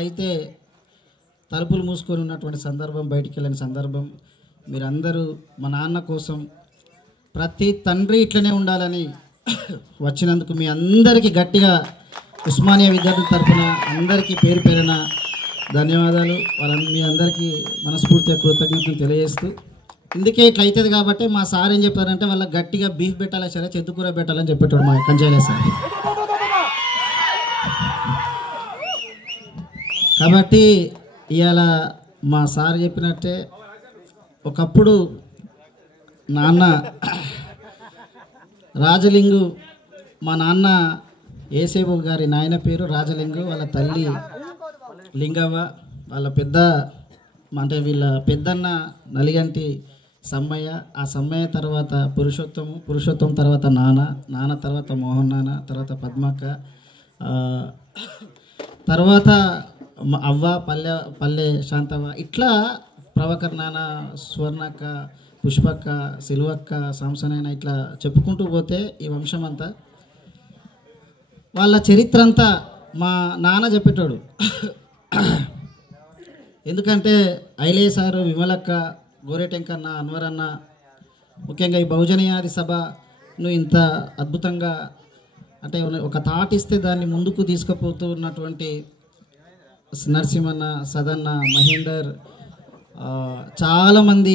అయితే తలుపులు మూసుకొని ఉన్నటువంటి సందర్భం, బయటికి వెళ్ళిన సందర్భం. మీరందరూ మా నాన్న కోసం ప్రతి తండ్రి ఇట్లనే ఉండాలని వచ్చినందుకు మీ అందరికీ గట్టిగా ఉస్మానియా విద్యార్థుల తరఫున అందరికీ పేరు పేరున ధన్యవాదాలు. మీ అందరికీ మనస్ఫూర్తిగా కృతజ్ఞతలు తెలియజేస్తూ, ఇందుకే ఇట్లా అవుతుంది కాబట్టి మా సార్ ఏం చెప్తారంటే వాళ్ళకి గట్టిగా బీఫ్ పెట్టాలా సరే చెద్దుకూర పెట్టాలని చెప్పేటాడు మా కంచాలే సార్. కాబట్టి ఇవాళ మా సార్ చెప్పినట్టే ఒకప్పుడు నాన్న రాజలింగు, మా నాన్న ఏసేబు గారి నాయన పేరు రాజలింగు, వాళ్ళ తల్లి లింగవ్వ, వాళ్ళ పెద్ద అంటే వీళ్ళ పెద్దన్న నలిగంటి సమ్మయ్య, ఆ సమ్మయ్య తర్వాత పురుషోత్తం తర్వాత నాన్న తర్వాత మోహన్ నాన్న, తర్వాత పద్మక్క, తర్వాత అవ్వ, పల్లె శాంతవ్వ, ఇట్లా ప్రభాకర్ నాన్న, స్వర్ణక్క, పుష్పక్క, సిలువక్క, సాంసనైన, ఇట్లా చెప్పుకుంటూ పోతే ఈ వంశం అంతా వాళ్ళ చరిత్ర అంతా మా నాన్న చెప్పేటోడు. ఎందుకంటే ఐలయ్య సారు, విమలక్క, గోరేటెంకన్న, అన్వర్ అన్న, ముఖ్యంగా ఈ బహుజనయాది సభను ఇంత అద్భుతంగా అంటే ఒక థాట్ ఇస్తే దాన్ని ముందుకు తీసుకుపోతూ ఉన్నటువంటి నరసింహన్న, సదన్న, మహేందర్, చాలామంది,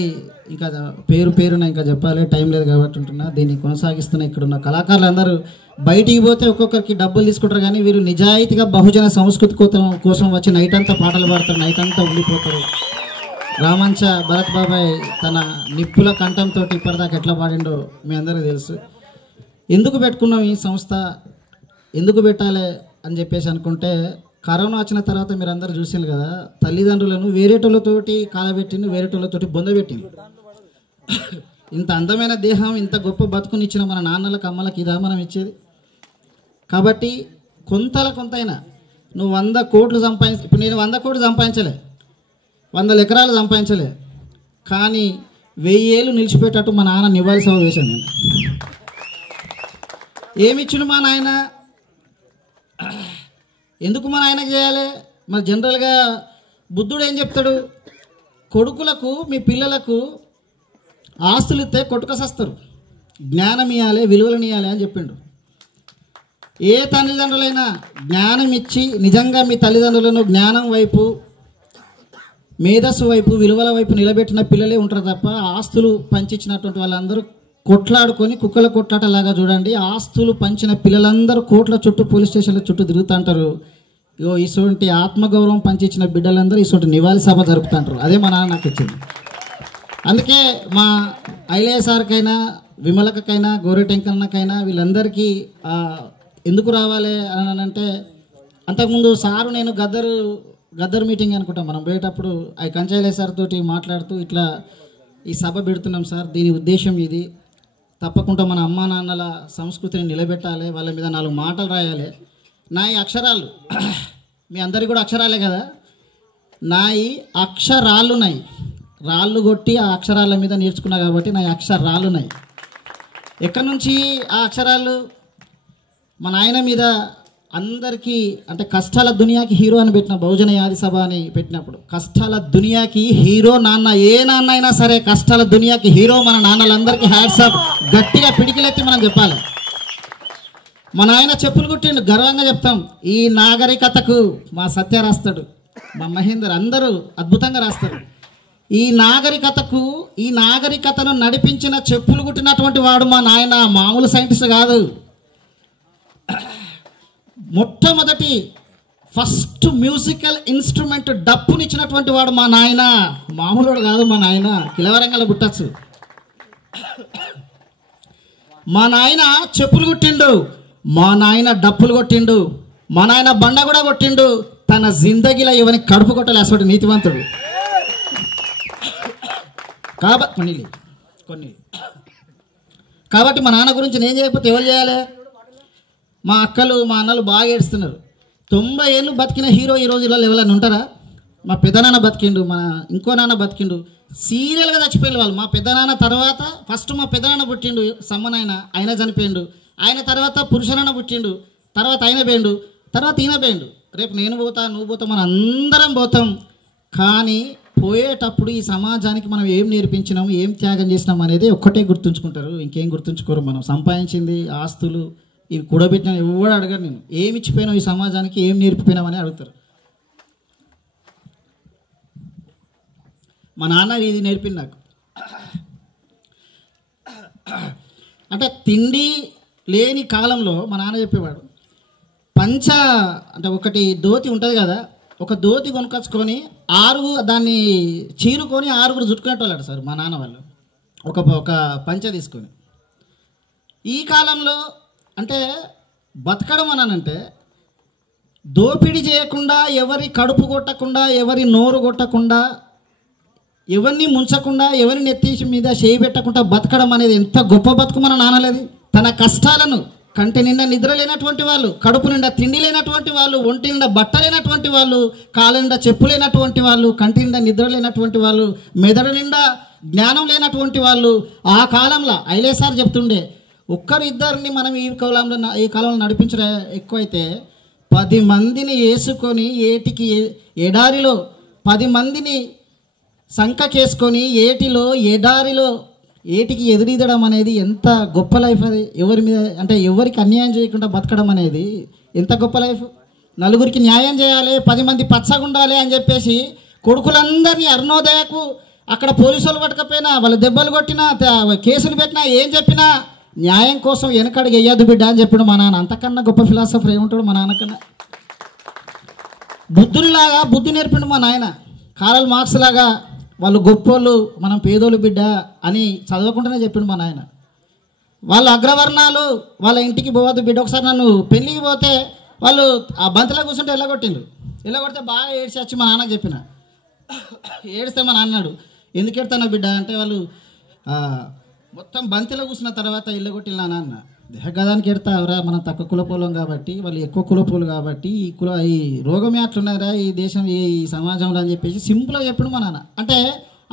ఇంకా పేరున ఇంకా చెప్పాలి, టైం లేదు కాబట్టి ఉంటున్నా, దీన్ని కొనసాగిస్తున్న ఇక్కడ ఉన్న కళాకారులు అందరూ బయటికి పోతే ఒక్కొక్కరికి డబ్బులు తీసుకుంటారు, కానీ వీరు నిజాయితీగా బహుజన సంస్కృతి కోసం వచ్చి నైట్ అంతా పాటలు పాడతారు, నైట్ అంతా ఉండిపోతారు. రామంచ భరత్ బాబాయ్ తన నిప్పుల కంఠంతో ఇప్పటిదాకా ఎట్లా పాడిండో మీ అందరికీ తెలుసు. ఎందుకు పెట్టుకున్నాం ఈ సంస్థ, ఎందుకు పెట్టాలి అని చెప్పేసి అనుకుంటే, కరోనా వచ్చిన తర్వాత మీరు అందరూ చూసారు కదా, తల్లిదండ్రులను వేరేటోళ్ళతోటి కాలబెట్టింది, వేరేటోళ్ళతోటి బొందబెట్టింది. ఇంత అందమైన దేహం, ఇంత గొప్ప బతుకునిచ్చిన మన నాన్నలకు, అమ్మలకు ఇదా మనం ఇచ్చేది? కాబట్టి కొంతైనా నువ్వు 100 కోట్లు ఇప్పుడు నేను 100 కోట్లు సంపాదించలే, 100 ఎకరాలు సంపాదించలే, కానీ 1000 ఏళ్ళు నిలిచిపెట్టట్టు మా నాన్న నివాళి సభ వేశాను నేను. ఏమిచ్చిండు మా నాయన? ఎందుకు మా నాయనకు చేయాలి? మరి జనరల్గా బుద్ధుడు ఏం చెప్తాడు? కొడుకులకు, మీ పిల్లలకు ఆస్తులు ఇస్తే కొట్టుకసస్తారు, జ్ఞానం ఇవ్వాలి, విలువలను ఇవ్వాలి అని చెప్పిండు. ఏ తల్లిదండ్రులైనా జ్ఞానం ఇచ్చి నిజంగా మీ తల్లిదండ్రులను జ్ఞానం వైపు, మేధస్సు వైపు, విలువల వైపు నిలబెట్టిన పిల్లలే ఉంటారు తప్ప, ఆస్తులు పంచిచ్చినటువంటి వాళ్ళందరూ కొట్లాడుకొని కుక్కల కొట్లాటలాగా చూడండి. ఆస్తులు పంచిన పిల్లలందరూ కోట్ల చుట్టూ, పోలీస్ స్టేషన్ల చుట్టూ తిరుగుతుంటారు. ఇటువంటి ఆత్మగౌరవం పంచిచ్చిన బిడ్డలందరూ ఇటువంటి నివాళి సభ జరుపుతుంటారు. అదే మా నాన్న నాకు ఇచ్చింది. అందుకే మా ఐలయ్య సార్కైనా, విమలకైనా, గోరెటెంకన్నకైనా వీళ్ళందరికీ ఎందుకు రావాలి అని అంటే, అంతకుముందు సారు నేను గద్దరు మీటింగ్ అనుకుంటాం మనం పోయేటప్పుడు, అవి కంచైలయ్య సార్ తోటి మాట్లాడుతూ ఇట్లా ఈ సభ పెడుతున్నాం సార్, దీని ఉద్దేశం ఇది, తప్పకుండా మన అమ్మా నాన్నల సంస్కృతిని నిలబెట్టాలి, వాళ్ళ మీద 4 మాటలు రాయాలి. నా ఈ అక్షరాలు మీ అందరికీ కూడా అక్షరాలే కదా, నా ఈ అక్షరాలున్నాయి, రాళ్ళు కొట్టి ఆ అక్షరాల మీద నేర్చుకున్నా కాబట్టి నా అక్షరాలున్నాయి. ఎక్కడి నుంచి ఆ అక్షరాలు? మా నాయన మీద అందరికీ, అంటే కష్టాల దునియాకి హీరో అని పెట్టిన బహుజన యాది సభ అని పెట్టినప్పుడు, కష్టాల దునియాకి హీరో నాన్న, ఏ నాన్న అయినా సరే కష్టాల దునియాకి హీరో మన నాన్నలందరికీ హ్యాట్సాప్ గట్టిగా పిడికిలెత్తి మనం చెప్పాలి. మా నాయన చెప్పులు కుట్టిండు, గర్వంగా చెప్తాం. ఈ నాగరికతకు మా సత్య రాస్తాడు, మా మహేందర్, అందరూ అద్భుతంగా రాస్తారు. ఈ నాగరికతను నడిపించిన, చెప్పులు కుట్టినటువంటి వాడు మా నాయన, మామూలు సైంటిస్ట్ కాదు. మొట్టమొదటి ఫస్ట్ మ్యూజికల్ ఇన్స్ట్రుమెంట్ డప్పునిచ్చినటువంటి వాడు మా నాయన, మామూలుడు కాదు మా నాయన, కిలవరంగల పుట్టచ్చు. మా నాయన చెప్పులు కొట్టిండు, మా నాయన డప్పులు కొట్టిండు, మా నాయన బండ కూడా కొట్టిండు. తన జిందగీలో ఎవరికి కడుపు కొట్టలే, అసలు నీతివంతుడు. కాబట్టి మా నాన్న గురించి నేను చేయకపోతే ఎవరు చేయాలి? మా అక్కలు, మా అన్నలు బాగా ఏడుస్తున్నారు. 90 ఏళ్ళు బతికిన హీరో ఈ రోజుల్లో ఎవరైనా ఉంటారా? మా పెద్దనాన్న బతికిండు, మా ఇంకో నాన్న బతికిండు, సీరియల్గా చచ్చిపోయిండు వాళ్ళు. మా పెద్దనాన్న తర్వాత ఫస్ట్ మా పెద్దనాన్న పుట్టిండు, సమ్మనాయన, ఆయన చనిపోయిండు. ఆయన తర్వాత పురుషనాన్న పుట్టిండు, తర్వాత ఆయన పోయిండు, తర్వాత ఈయన పోయిండు. రేపు నేను పోతా, నువ్వు పోతా, మనం అందరం పోతాం. కానీ పోయేటప్పుడు ఈ సమాజానికి మనం ఏం నేర్పించినాము, ఏం త్యాగం చేసినాము అనేది ఒక్కటే గుర్తుంచుకుంటారు, ఇంకేం గుర్తుంచుకోరు. మనం సంపాదించింది, ఆస్తులు ఇవి కూడబెట్టిన ఎవడు అడగరు. నేను ఏమి ఇచ్చిపోయినావు ఈ సమాజానికి, ఏం నేర్పిపోయినామని అడుగుతారు. మా నాన్న ఇది నేర్పింది నాకు. అంటే తిండి లేని కాలంలో మా నాన్న చెప్పేవాడు, అంటే ఒకటి ధోతి ఉంటుంది కదా, ఒక ధోతి కొనుకొచ్చుకొని దాన్ని చీరుకొని 6 జుట్టుకునేటోళ్ళాడు సార్ మా నాన్న వాళ్ళు, ఒక పంచ తీసుకొని. ఈ కాలంలో అంటే బతకడం అనంటే దోపిడీ చేయకుండా, ఎవరి కడుపు కొట్టకుండా, ఎవరి నోరు కొట్టకుండా, ఎవరిని ముంచకుండా, ఎవరి నెత్తి మీద చేయి పెట్టకుండా బతకడం అనేది ఎంత గొప్ప బతుకు మన నాన్నలేది. తన కష్టాలను, కంటి నిండా నిద్ర లేనటువంటి వాళ్ళు, కడుపు నిండా తిండి లేనటువంటి వాళ్ళు, ఒంటి నిండా బట్ట లేనటువంటి వాళ్ళు, కాలు నిండా చెప్పు లేనటువంటి వాళ్ళు, కంటి నిండా నిద్ర లేనటువంటి వాళ్ళు, మెదడు నిండా జ్ఞానం లేనటువంటి వాళ్ళు, ఆ కాలంలో ఐలేసార్ చెప్తుండే, ఒక్కరు ఇద్దరిని మనం ఈ కాలంలో నడిపించడం ఎక్కువైతే 10 మందిని వేసుకొని ఏటికి ఎడారిలో 10 మందిని సంకకేసుకొని ఎడారిలో ఏటికి ఎదురీదడం అనేది ఎంత గొప్ప లైఫ్. అది ఎవరి మీద అంటే ఎవరికి అన్యాయం చేయకుండా బతకడం అనేది ఎంత గొప్ప లైఫ్. నలుగురికి న్యాయం చేయాలి, 10 మంది పచ్చగా ఉండాలి అని చెప్పేసి కొడుకులందరినీ అరుణోదయకు అక్కడ పోలీసులు పట్టకపోయినా, వాళ్ళు దెబ్బలు కొట్టినా, కేసులు పెట్టినా, ఏం చెప్పినా న్యాయం కోసం వెనకడికి వెయ్యద్దు బిడ్డ అని చెప్పాడు మా నాన్న. అంతకన్నా గొప్ప ఫిలాసఫర్ ఏముంటాడు మా నాన్నకన్నా. బుద్ధునిలాగా బుద్ధి నేర్పిండు మా నాయన. కార్ల్ మార్క్స్ లాగా వాళ్ళు గొప్పోళ్ళు, మనం పేదోళ్ళు బిడ్డ అని చదవకుండానే చెప్పిండు మా నాయన. వాళ్ళ అగ్రవర్ణాలు వాళ్ళ ఇంటికి పోవద్దు బిడ్డ. ఒకసారి నన్ను పెళ్ళికి పోతే వాళ్ళు ఆ బంతిలో కూర్చుంటే ఎల్లగొడితే బాగా ఏడ్చి వచ్చి మా నాన్నకు చెప్పిన. ఏడిస్తే మా నాన్న అన్నాడు, ఎందుకు ఎడతాను బిడ్డ అంటే, వాళ్ళు మొత్తం బంతిలో కూర్చున్న తర్వాత ఇల్లగొట్టిన నాన్న, దేహగదానికి ఎడతావురా, మనం తక్కువ కులపోలం కాబట్టి, వాళ్ళు ఎక్కువ కులపోలు కాబట్టి ఈ రోగమే అట్లున్నారా ఈ దేశం, ఈ సమాజంలో అని చెప్పేసి సింపుల్గా చెప్పాడు మా నాన్న. అంటే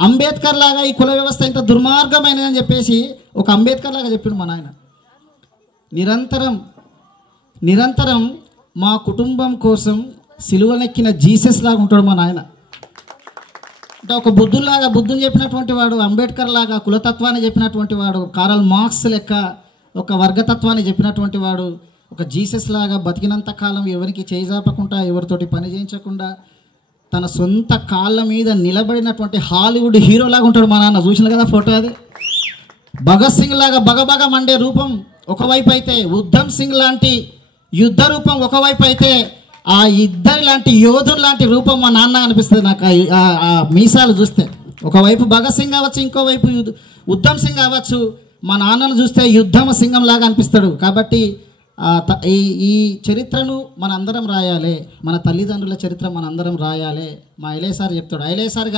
అంబేద్కర్ లాగా ఈ కుల వ్యవస్థ ఇంత దుర్మార్గమైనదని చెప్పేసి ఒక అంబేద్కర్ లాగా చెప్పాడు మా నాయన. నిరంతరం మా కుటుంబం కోసం సిలువనెక్కిన జీసస్ లాగా ఉంటాడు మా నాయన. అంటే ఒక బుద్ధుని చెప్పినటువంటి వాడు, అంబేద్కర్ లాగా కులతత్వాన్ని చెప్పినటువంటి వాడు, కార్ల్ మార్క్స్ లెక్క ఒక వర్గతత్వాన్ని చెప్పినటువంటి వాడు, ఒక జీసస్ లాగా బతికినంత కాలం ఎవరికి చేజాపకుండా, ఎవరితోటి పని చేయించకుండా, తన సొంత కాళ్ళ మీద నిలబడినటువంటి హాలీవుడ్ హీరోలాగా ఉంటాడు మా నాన్న. చూసిన కదా ఫోటో అది. భగత్ సింగ్ లాగా బగబగ మండే రూపం ఒకవైపు అయితే, ఉద్ధమ్ సింగ్ లాంటి యుద్ధ రూపం ఒకవైపు అయితే, ఆ ఇద్దరి లాంటి యోధుడు లాంటి రూపం మా నాన్న అనిపిస్తుంది నాకు ఆ మీసాలు చూస్తే. ఒకవైపు భగత్ సింగ్ అవ్వచ్చు, ఇంకోవైపు ఉద్ధమ్ సింగ్ అవ్వచ్చు. మా నాన్నను చూస్తే యుద్ధమ సింగం లాగా అనిపిస్తాడు. కాబట్టి ఈ చరిత్రను మనందరం రాయాలి, మన తల్లిదండ్రుల చరిత్ర మనందరం రాయాలి. మా ఐలేసార్ చెప్తాడు, ఐలేసార్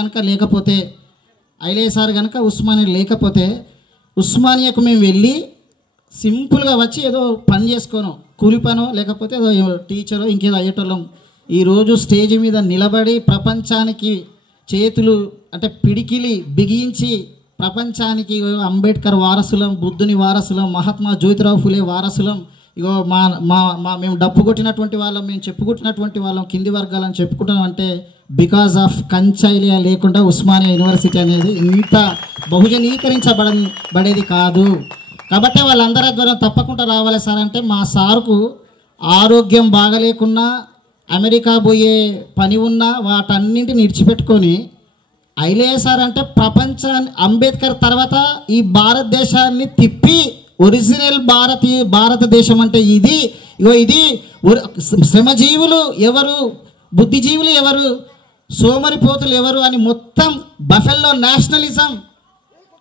కనుక ఉస్మానియా లేకపోతే ఉస్మానియాకు మేము వెళ్ళి సింపుల్గా వచ్చి ఏదో పని చేసుకోను, కూలి పనో లేకపోతే ఏదో టీచరో ఇంకేదో అయ్యేటోళ్ళం. ఈరోజు స్టేజ్ మీద నిలబడి ప్రపంచానికి చేతులు అంటే పిడికిలి బిగించి ప్రపంచానికి అంబేద్కర్ వారసులం, బుద్ధుని వారసులం, మహాత్మా జ్యోతిరావు ఫులే వారసులం, ఇగో మేము డప్పు కొట్టినటువంటి వాళ్ళం, మేము చెప్పుకొట్టినటువంటి వాళ్ళం, కింది వర్గాలని చెప్పుకుంటాం అంటే బికాజ్ ఆఫ్ కంచైలియా లేకుండా ఉస్మానియా యూనివర్సిటీ అనేది ఇంత బహుజనీకరించబడేది కాదు. కాబట్టి వాళ్ళందరి ద్వారా తప్పకుండా రావాలి సార్ అంటే, మా సార్కు ఆరోగ్యం బాగలేకున్నా, అమెరికా పోయే పని ఉన్నా వాటన్నింటిని విడిచిపెట్టుకొని ఐలేసార్ అంటే ప్రపంచాన్ని, అంబేద్కర్ తర్వాత ఈ భారతదేశాన్ని తిప్పి ఒరిజినల్ భారతదేశం అంటే ఇది శ్రమజీవులు ఎవరు, బుద్ధిజీవులు ఎవరు, సోమరిపోతులు ఎవరు అని మొత్తం buffalo nationalism,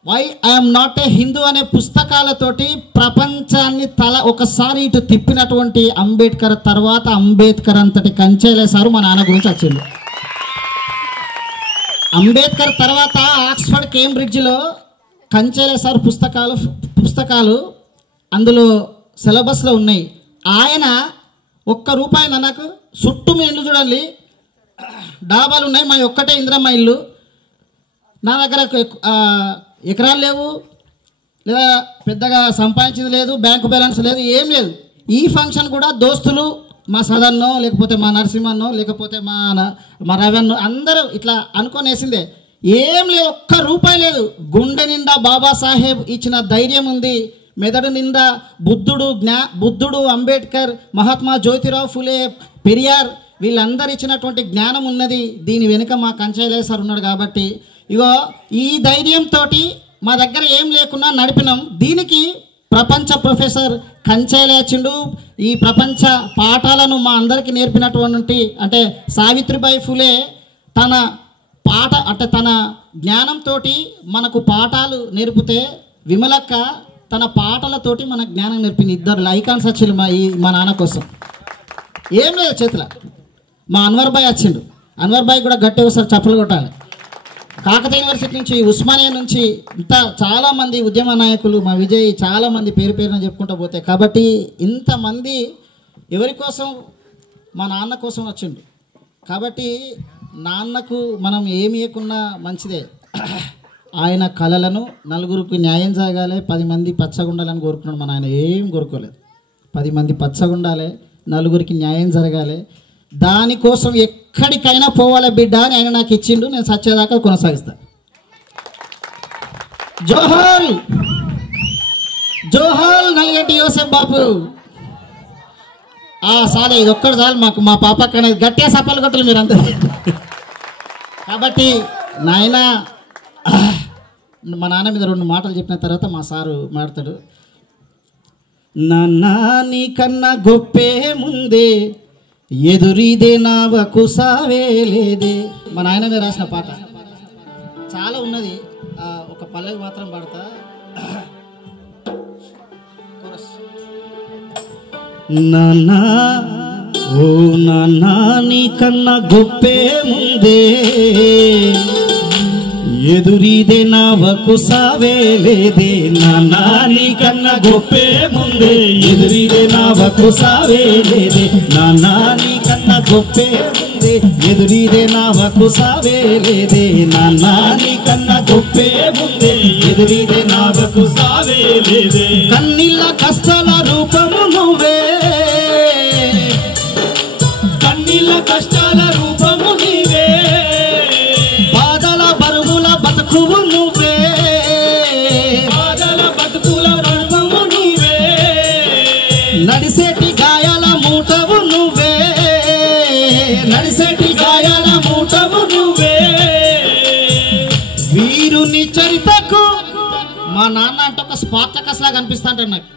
why I'm not a Hindu అనే పుస్తకాలతోటి ప్రపంచాన్ని ఒకసారి ఇటు తిప్పినటువంటి అంబేద్కర్ తర్వాత అంబేద్కర్ అంతటి కంచేలేసారు మా నాన్న గురించి వచ్చింది. అంబేద్కర్ తర్వాత ఆక్స్ఫర్డ్ కేంబ్రిడ్జ్లో కంచేలేసారు పుస్తకాలు అందులో సిలబస్లో ఉన్నాయి. ఆయన ₹1 నాకు చుట్టూ మీ ఇల్లు చూడాలి, డాబాలు ఉన్నాయి, మా ఒక్కటే ఇందిరమ్మ ఇల్లు, నా దగ్గర ఎకరాలు లేవు, లేదా పెద్దగా సంపాదించింది లేదు, బ్యాంకు బ్యాలెన్స్ లేదు, ఏం లేదు. ఈ ఫంక్షన్ కూడా దోస్తులు మా సదన్నో లేకపోతే మా నరసింహన్నో లేకపోతే మా రవన్నో అందరూ ఇట్లా అనుకొనేసిందే. ఏం లేదు, ఒక్క రూపాయి లేదు. గుండె నిండా బాబాసాహెబ్ ఇచ్చిన ధైర్యం ఉంది, మెదడు నిండా బుద్ధుడు, అంబేద్కర్, మహాత్మా జ్యోతిరావు ఫులే, పెరియార్ వీళ్ళందరూ ఇచ్చినటువంటి జ్ఞానం ఉన్నది. దీని వెనుక మా కంచైలయ్య సార్ ఉన్నాడు కాబట్టి ఇగో ఈ ధైర్యంతో మా దగ్గర ఏం లేకున్నా నడిపినాం. దీనికి ప్రపంచ ప్రొఫెసర్ కంచైలయ్య వచ్చిండు. ఈ ప్రపంచ పాఠాలను మా అందరికీ నేర్పినటువంటి అంటే సావిత్రిబాయి ఫులే తన జ్ఞానంతో మనకు పాఠాలు నేర్పితే విమలక్క తన పాటలతోటి మన జ్ఞానం నేర్పింది. ఇద్దరు ఐకాన్స్ వచ్చిండు మా నాన్న కోసం. ఏం లేదు చేతుల. మా అన్వర్ బాయ్ వచ్చిండు. అన్వర్ బాయ్ కూడా గట్టి ఒకసారి చప్పలు కొట్టాలి. కాకతీయ యూనివర్సిటీ నుంచి, ఉస్మానియా నుంచి ఇంత చాలామంది ఉద్యమ నాయకులు, మా విజయ్ చాలామంది పేరున చెప్పుకుంటూ పోతే. కాబట్టి ఇంతమంది ఎవరి కోసం? మా నాన్న కోసం వచ్చిండు. కాబట్టి నాన్నకు మనం ఏమి ఇవ్వకున్నా మంచిదే. ఆయన కళలను నలుగురికి న్యాయం జరగాలి, 10 మంది పచ్చగా ఉండాలని కోరుకున్నాడు. మన ఆయన ఏం కోరుకోలేదు. 10 మంది పచ్చగా ఉండాలి, నలుగురికి న్యాయం జరగాలి, దానికోసం ఎక్కడికైనా పోవాలి బిడ్డ అని ఆయన నాకు ఇచ్చిండు. నేను సచ్చేదాకా కొనసాగిస్తా. జోహార్ జోహార్ నల్గంటి యోసెఫ్ బాబు. సాలే, ఇది ఒక్కడు చాలు మాకు. మా పాపకు అనేది గట్టిగా సపాలు కొట్టలు మీరంతా. కాబట్టి నాయన మా నాన్న మీద 2 మాటలు చెప్పిన తర్వాత మా సారు మాడతాడు. నాన్న నీ కన్నా గొప్పే ముందే, ఎదురీదే నావకు సావే లేదే. మా నాయన మీద రాసిన పాట చాలా ఉన్నది. ఒక పల్లవి మాత్రం పాడతా. నాన్నా ఓ నాన్నా నీ కన్నా గొప్పే ముందే, ఎదురీదే నావకు సావే లేదే. నాన్నా నీ కన్నా గొప్పే ముందే, ఎదురీదే నావకు సావే లేదే. నాన్నా నీ కన్నా గొప్పే ముందే, ఎదురీదే నావకు సావే లేదే. నాన్నా నీ కన్నా గొప్పే ముందే, ఎదురీదే నావకు సావే లేదే. కన్నీళ్ళ కష్టాల రూపము నువ్వే, కన్నీళ్ళ కష్టాల రూపము నీవే, బాధల బరువుల బతుకువు నువ్వే, బాధల బతుకుల రూపము నీవే, నడిసేటి గాయాల మూటవు నువ్వే, నడిసేటి గాయాల మూటవు నువ్వే. వీరుని చరితకు మా నాన్న అంటే ఒక స్పార్టకస్ లాగా అనిపిస్తా అంటాడు నాకు.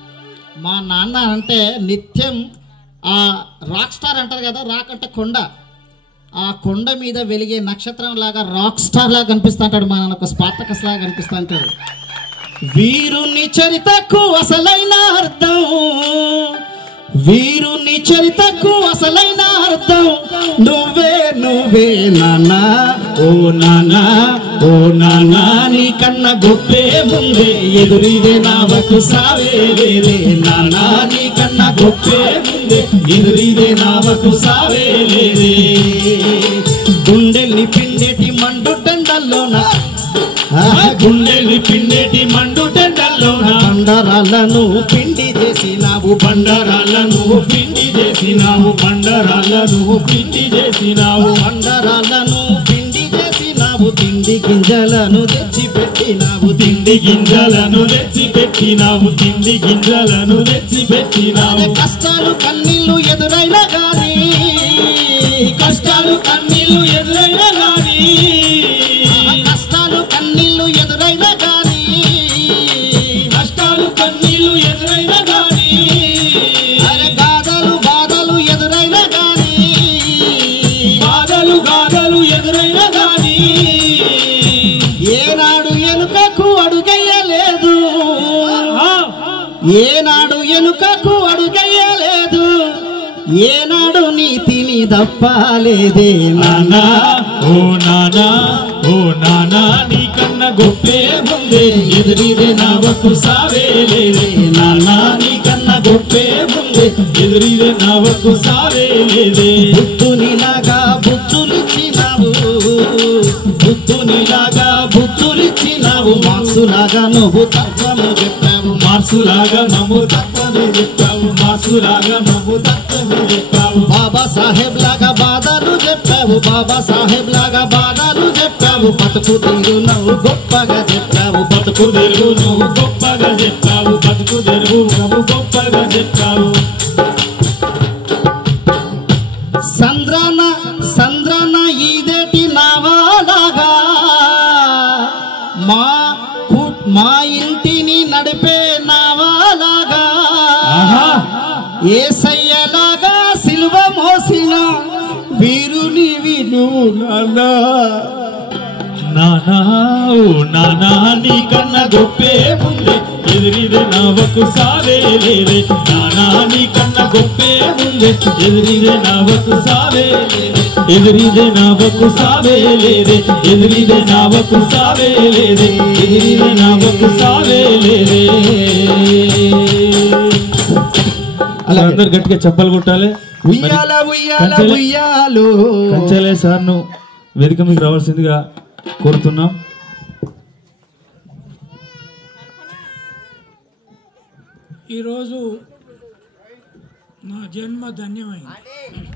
మా నాన్న అంటే నిత్యం రాక్ స్టార్ అంటారు కదా, రాక్ అంటే కొండ, ఆ కొండ మీద వెలిగే నక్షత్రం లాగా రాక్ స్టార్ లాగా కనిపిస్తా అంటాడు మా నాన్న. ఒక స్పార్టకస్ లాగా కనిపిస్తా అంటాడు. వీరుని చరితకు అసలైన అర్థం, వీరుని చరితకు అసలైన అర్థం నువ్వే నువ్వే నాన్నా. ఓ నాన్నా ఓ నాన్నా నీ కన్నా గొప్పే ముందే, ఎదురీదే నావకు సావే లేదే. నాన్నా నీ కన్నా గొప్పే ముందే, ఎదురీదే నావకు సావే లేదే. గుండెల్ని పిండేటి మండు టెండల్లోన, గుండెల్ని పిండేటి మండు టెండల్లోన, బండరాళ్ళను పిండి చేసినావు, బండరాళ్ళను పిండి చేసినావు, బండరాళ్ళను పిండి చేసినావు, బండరాళ్ళను పిండి చేసినావు. తిండి గింజలను తెచ్చి పెట్టినావు, తిండి గింజలను తెచ్చి పెట్టినావు, తిండి గింజలను తెచ్చి పెట్టినావు. కష్టాలు కన్నీళ్లు ఎదురైనా గానీ, కష్టాలు కన్నీళ్లు ఎదురైనా గానీ, కష్టాలు కన్నీళ్లు ఎదురైనా గానీ, కష్టాలు కన్నీళ్లు ఎదురైనా గానీ, అరే గాథలు బాధలు ఎదురైనా గానీ, బాధలు గాథలు ఎదురైనా గానీ, ఏనాడు ఎనుకకు అడుగయ్యలేదు, ఏనాడు ఎనుకకు అడుగయ్యలేదు, ఏనాడు నీతిని దప్పాలేదే. నాన్నా ఓ నాన్నా ఓ నాన్నా నీ కన్నా గొప్పే ముందే, ఎదురీదే నావకు సావే లేదే. నాన్నా నీ కన్నా గొప్పే ముందే, ఎదురీదే నావకు సావే లేదే. బుద్ధునిలాగా బుద్ధులిచ్చినావు, బుద్ధునిలాగా బుద్ధులిచ్చినావు, మార్సులాగా నువ్వు తత్వము చెప్పావు, మార్సులాగా నువ్వు తత్వమే చెప్పావు, మార్సులాగా నువ్వు తత్వమే చెప్పావు. సాహెబ్ లాగా బాధలు చెప్పావు బాబా సాహెబ్ లాగా బాధలు చెప్పావు బతుకు తీరు నువ్వు గొప్పగా చెప్పావు బతుకు తీరు నువ్వు గొప్పగా చెప్పావు బతుకు తీరు నువ్వు గొప్పగా చెప్పావు సంద్రన సంద్రన ఈదేటి నావాలాగా మా ఇంటిని నడిపే నావాలాగా యేసయ్యలాగా సిలువ మోసిన వీరుని విను నానా నానా ఓ నానా నీ కన్నా గొప్పే ముందే ఎదిరిదే నావకు సావే లేదే నానా నీ కన్నా గొప్పే ముందే ఎదిరిదే నావకు సావే లేదే ఎదిరిదే నావకు సావే లేదే ఎదిరిదే నావకు సావే లేదే ఎదిరిదే నావకు సావే లేదే అలా అందరు గట్టిగా చెప్పలు కొట్టాలి కంచెలే సార్ నువ్వు వేదిక మీకు రావాల్సిందిగా కోరుతున్నాం ఈరోజు నా జన్మ ధన్యమైంది